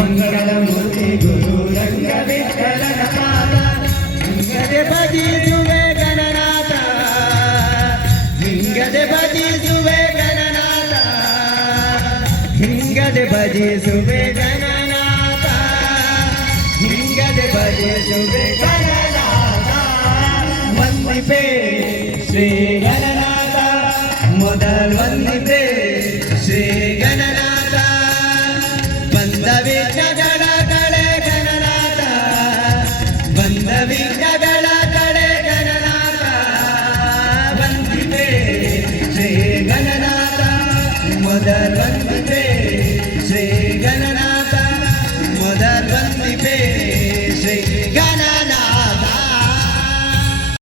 ಮಂಗಳಮೂರ್ತಿ ಗುರು ರಂಗ ವಿಠಲನ ಪಾದ ಹಿಂಗದೆ ಭಜಿಸುವೆ ಗಣನಾಥ ಹಿಂಗದೆ ಭಜಿಸುವೆ ಗಣನಾಥ ಹಿಂಗದೆ ಭಜಿಸುವೆ ಗಣನಾಥ ಹಿಂಗದೆ ಭಜಿಸುವೆ ಗಣನಾಥ ವಂದಿಪೆ ಶ್ರೀ ಗಣನಾಥ ಮೊದಲ್ ವಂದಿಪೆ